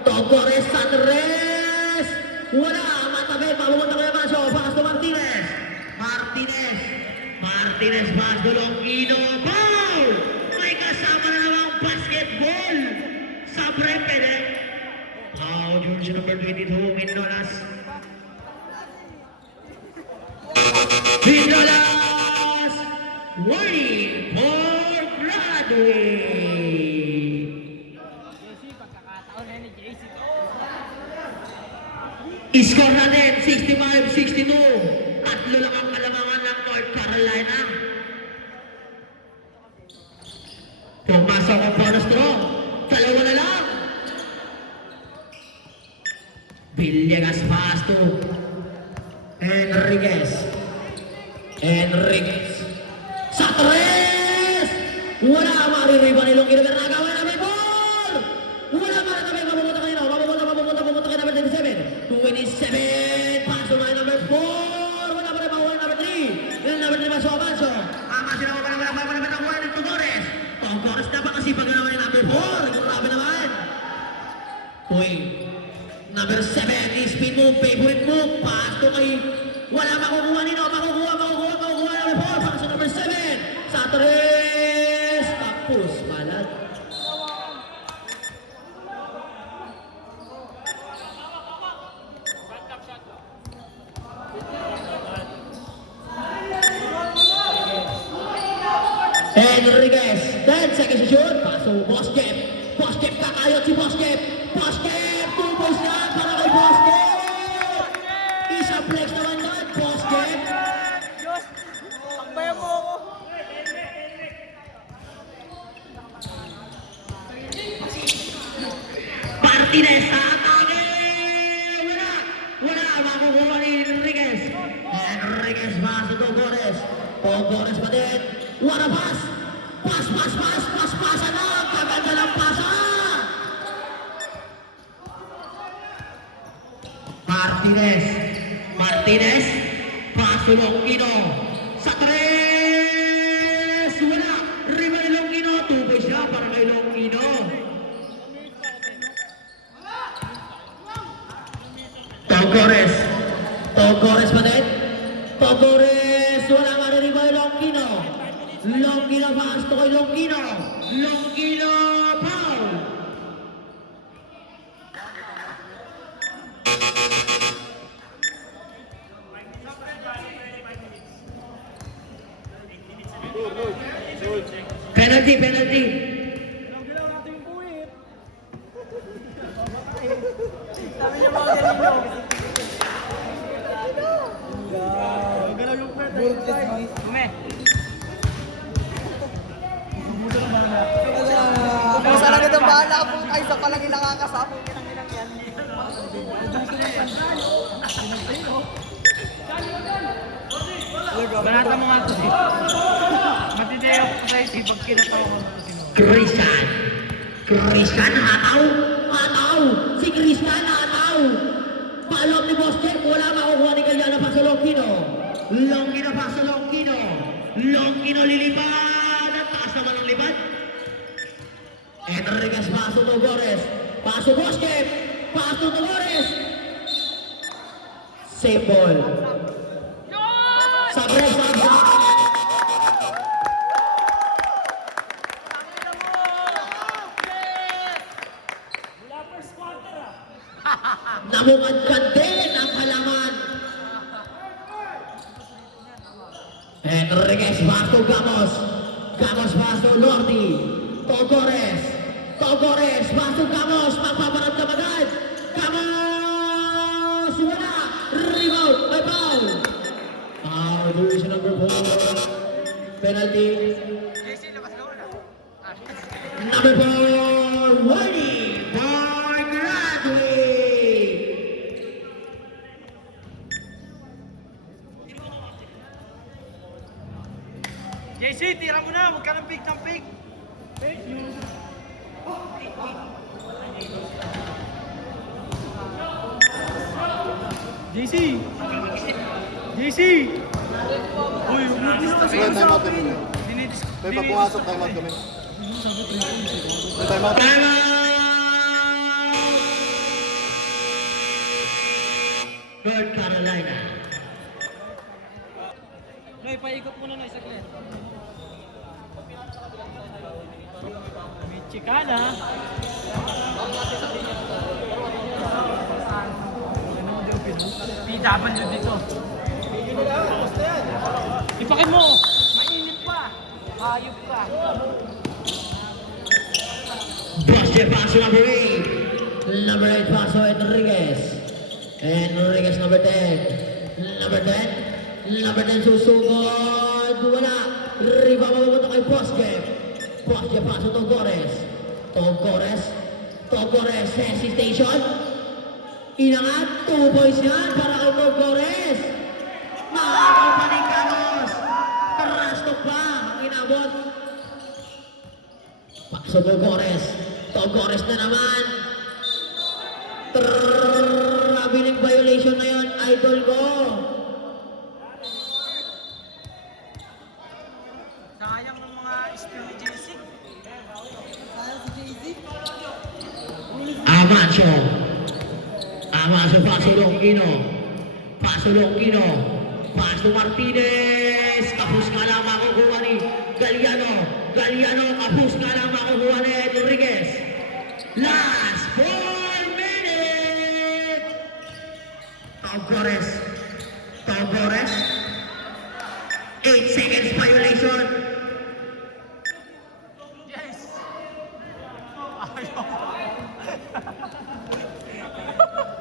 Togores, Sanres. Wala, matabi. Pabumunta ko yung kaso. Pass to Martinez. Martinez, pass to Longkino. Foul! May kasama na namang basketball. Sa prepere. Jersey number 22, Minolas. Minolas! Warning for graduate. Score natin, 65-62. Tatlo lang ang kalamangan ng North Carolina. Pumasok ang bonus draw. Dalawa na lang. Villegas pass to Enriquez. Sa tres! Wala maririba ni Longkino. Nagawa na may ball! Wala maririba. Mapupunta kayo. Mapupunta kayo number 27. 27. Pass to my number 4. Wala pa rin mahuwa number 3. Yung number 3 Manso Amanso. Ama sila ko pala ang buwan ng Togores. Togores na ba kasi pag naman yung number 4? Grabe naman. Uy. Number 7 is spin move, favorite move. Pass to kay... Wala makukuha nino. Makukuha. Number 4. Pass to number 7. Sa 3. Tapos. Malat. Enriquez. 10 seconds to shoot. Pass to Boschep. Boschep kakayot si Boschep. Boschep. 2 points na para kay Boschep. Isa flex naman doon. Boschep. Diyos, pagbayan mo ako. Martinez sa atake. Wala makukuha ni Enriquez. Enriquez pass to Togores. Togores pa din. What a pass. Pass na. Kaganda ng pasa. Martinez. Pass to Longkino. Sa tres. Wala. Riba ni Longkino. 2 points siya para kay Longkino. Togores. Togores pa din. Togores. Wala maririnig ba yung Longkino? Longkino pass to kay Longkino. Longkino foul. Penalty, penalty. Sabi niya mga ganito. Ume. Kung saan agad ang bahala po, ay isa pa lang yung nakakasama. Banata mo nga ito eh. Matiteo ko sa isi pag kinatawa ko. Christian. Christian, hataw. Hataw. Si Christian, hataw. Paalok ni Boss Jeff. Wala makukuha ni Galiano pa sa Longkino. Longkino pa sa Longkino. Longkino lilipad. At taas naman ang lipad. Enriquez, paso Togores. Paso Boss Jeff. Paso Togores. Save ball. Sabre, sabre. Mula first quarter ah. Namungad din ang halaman. Enriquez, paso Gamos. Gamos, paso Lordi. Togores. Togores, paso Gamos. Magpaparad ka agad. Gamos! Wala! Rebound! May foul! Foul, division number 4. Penalty. JC, labas ka muna. Number 4, warning for graduate. JC, tira mo na. Huwag ka ng pick ng pick. JC! JC! Uy, umudis Sige, time out kami. May papumasok, time out kami. May time out. Time out! North Carolina. Noy, paikot muna na isaglit. May chikana. PW dito. Ipakin mo! Mainit pa! Hayop ka! Buster paso number 8. Number 8 paso Enriquez. Enriquez number 10. Number 10. Number 10 susugod. Wala. Rebound mabubuto kay Bosque. Bosque paso Togores. Togores. Togores hesitation. Inangat. 2 points yan para kay Togores. Nakakaw pa ni Carlos. Tarastok pa. Ang inabot. Paso Togores. Togores na naman. Trabiling violation na yun, idol ko. Sayang ng mga skill ni JC. Amancio. Amancio, paso Longkino. Paso Longkino. Paso Martinez. Kapus ka lang makukuha ni Galiano. Galiano, kapus ka lang makukuha ni Enriquez. Last 4 minutes. Togores. Togores. 8 seconds violation. Yes!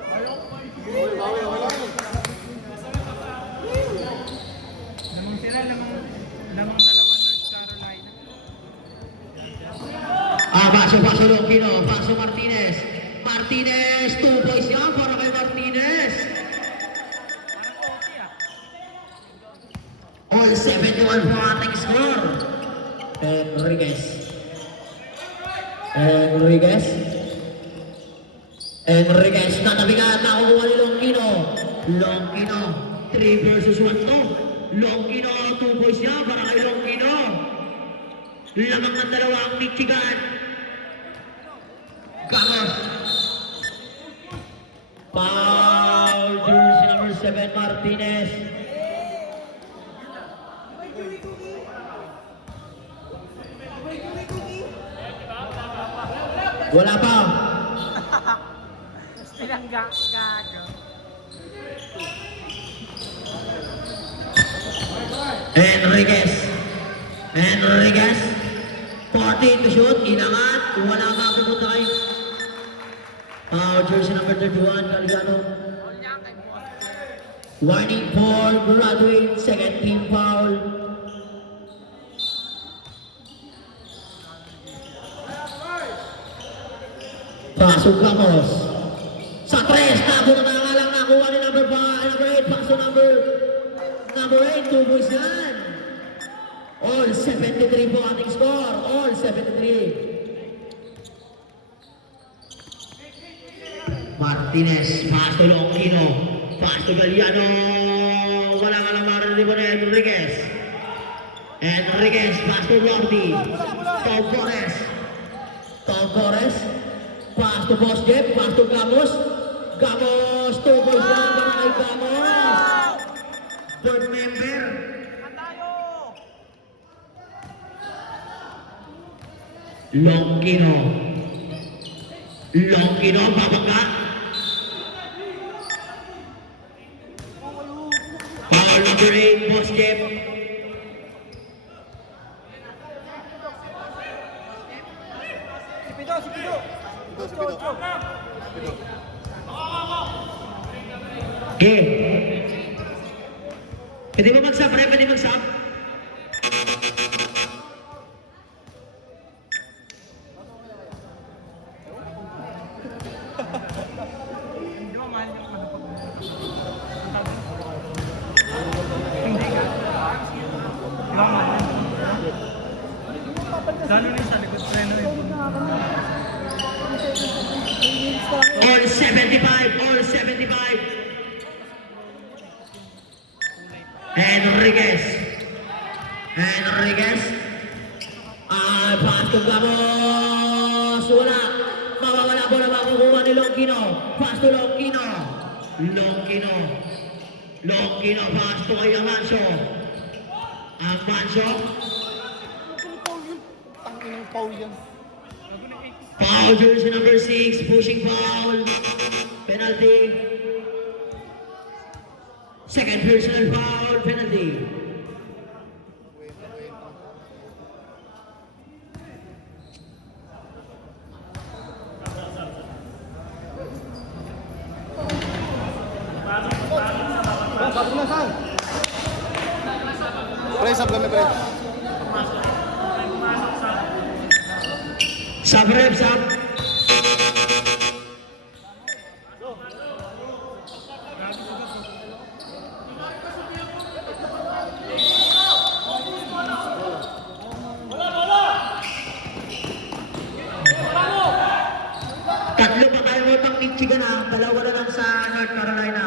Ayaw! Uy, bawi, okay lang. Lamang sila, lamang dalawa North Carolina. Paso Longkino, paso Martinez. Martinez, 2 points yan para kay Martinez. Parang okay ah. All 71 for ating score. Enriquez. Enriquez. Enriquez, natabigat, nakukuha ni Longkino. Longkino, 3 versus 1 to. Longkino, 2 points yan para kay Longkino. Lamang ng dalawa ang Michigan. Gamos. Foul 7 Martinez. Wala pa. Gago. Enriquez. 14 to shoot. Inangat. Wala nga pupunta kay jersey number 31, Calgano. Warning for graduate, second team foul. Pasok Ramos. Sa 3, nabunot na nga lang nakuha ni number 8. Pasok number 8, 2 points yan. All 73 po ating score. All 73. Martinez, pass to Longino, pass to Galliano, wala ka lang marinig mo na Enriquez, pass to Lordi, Tom Torres, pass to Boss Jeff, pass to Gamos, 2 points lang para kay Gamos, third member, Longino, babangga. Foul number 8, Boss Jeff. Okay. Pwede ba mag-sub, Ray? Pwede mag-sub? Hindi mo mahal yung ano pag... Hindi ka. Di ba mahal? Gano'n yung sa likod treno yun. All 75, all 75. Enriquez. Pass to Gamos. Wala. Mawawala po na makukuha ni Longino. Pass to Longino. Pass to kay Amancio. Tanginang foul yan. Foul jersey number 6. Pushing foul. Penalty. Second personal foul. Penalty. Sabi na saan? Pre, sab kami pre. Sub rep, sub. Tatlo pa tayo mo pang Michigan ha. Dalawa na lang sa North Carolina.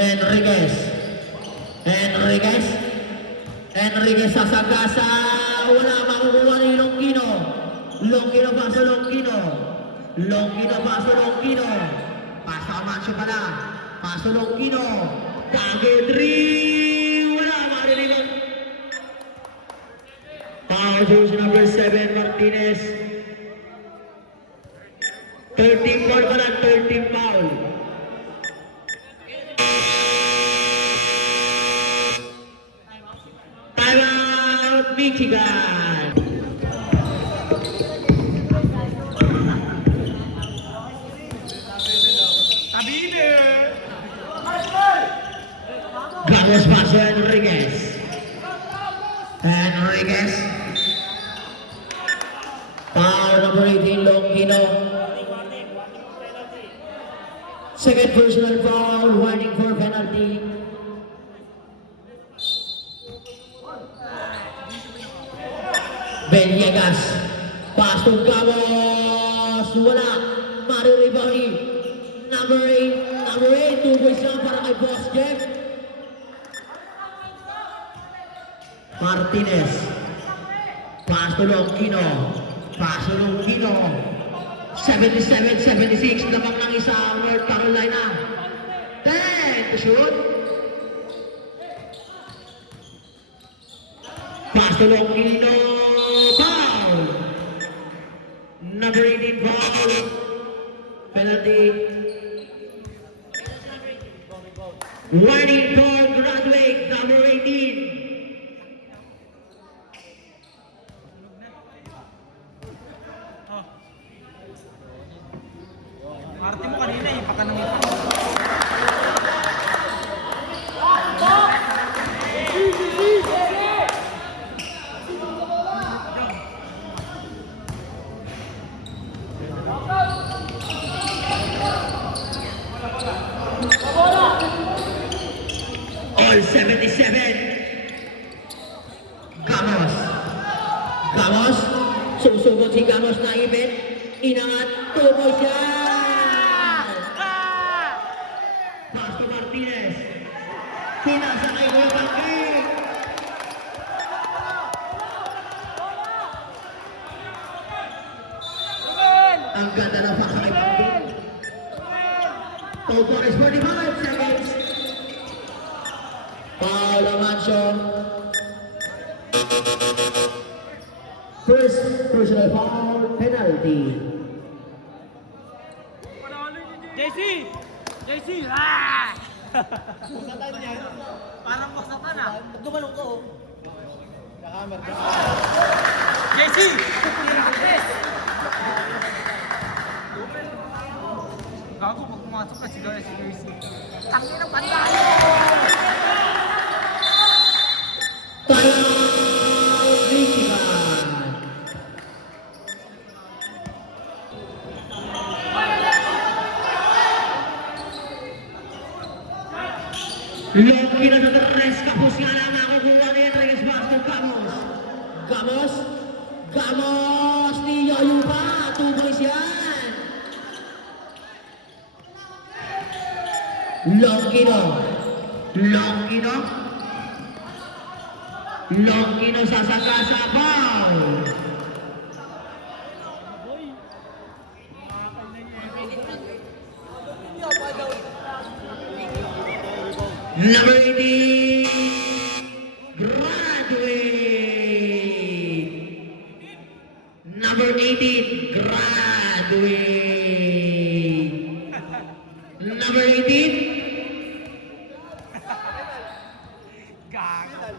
Enriquez sasagasa. Wala makukuha ni Longino. Paso Longino. Paso Amancio pala. Paso Longino. Target 3. Wala marinig. Foul jersey number 7 Martinez. 13 foul pala, 13 foul. Time out, Michigan. Gamos paso Enriquez. Foul number 18 Longino. Second personal foul, warning for penalty. Villegas, pass to Gamos, wala, Mario Ribani, number 8, 2 points lang para kay Boss Jeff. Martinez, pass to Longino, 7 77-76, lamang ng isa ang North Carolina. 10 to shoot. Pass to Longino, foul. Number 18 foul. Penalty. Warning for graduate, number 18. Arte mo kanina eh, baka nang ipak. All 77. Gamos. Gamos. Susugod si Gamos na ibit. Inangat. Tuboy siya. Pass to Martinez. Pinasakay mo yung bangki. Ang ganda ng pasakay bangki. 2 points, 45 seconds. Foul ang action. First personal foul, penalty. JC! JC! Ah! Parang paksatan ah. Pag gumalong ka, oh. Nakahammer ka. JC! Gago, pag pumasok ka, sigaw na si JC. Tangin ng pantahan! Timeout, Michigan. Loki na sa tres, kapos nga lang nakukuha ni Enriquez Bastos. Gamos. Gamos. Gamos ni Yoyo pa. 2 points yan. Longino. Longino. Longino sasagasa, foul. Number 18, graduate. Number 18, graduate. Number 18, Gago.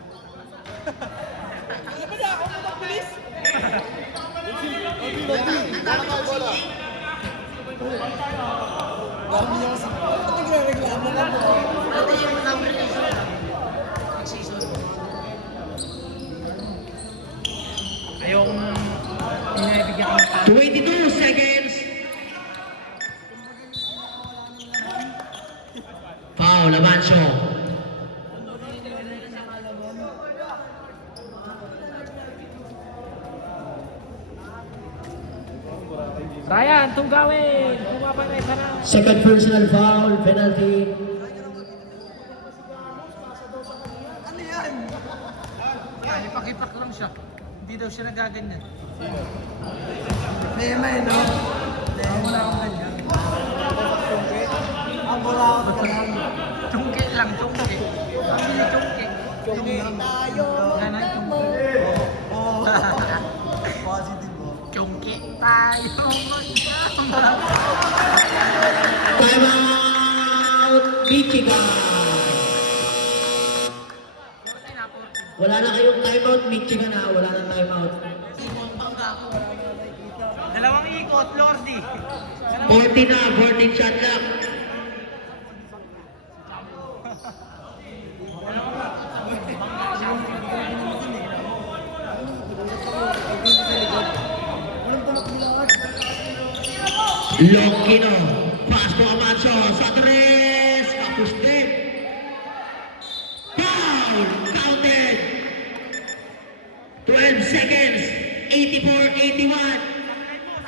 Ba't nagre-reklamo ka mo? Ayokong pinabigyan ka ng tao. 22 seconds. Foul, Amancio. Ryan, tunggawin! Pumapanay ka na. Second personal foul, penalty. Ay, ipak-ipak lang siya. Hindi daw siya nagaganyan. May no? Wala akong ganyan. Ang burakot ka lang. Tungke lang, tungke. Ang hindi tungke. Tungke tayo. Ganay, tungke. Oo. Positive, oh. Tungke tayo magkama. Timeout, Michigan. Wala na kayong timeout, Michigan na. Wala na timeout. Dalawang ikot, Lordy. 40 na, 14 shot lang. Longino, pass to Amancio, sa tres, kapos din. Foul, counted. 12 seconds, 84-81.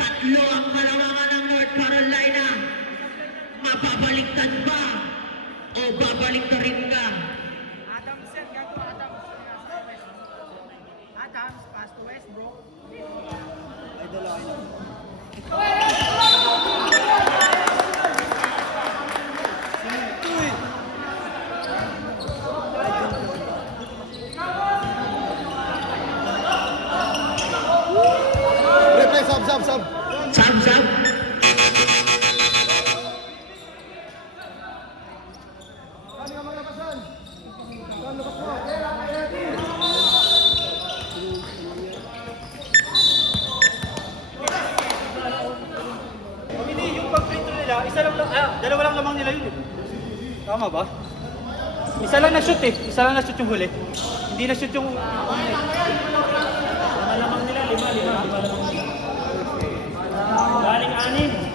Tatlo ang kalawangan ng North Carolina. Mapabaliktad ba? O babaliktarin ka? Adams yan, gago. Adams. Adams, pass to Westbrook. Ay, dalawa. Sab. Hindi, yung pag-free throw nila, dalawa lang lamang nila yun. Tama ba? Isa lang na-shoot eh. Isa lang na-shoot yung huli. Hindi na-shoot yung... Lamang nila, lima lamang nila. Galing 6.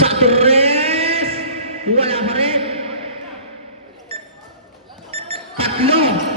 Sa 3. Wala pa rin. 3.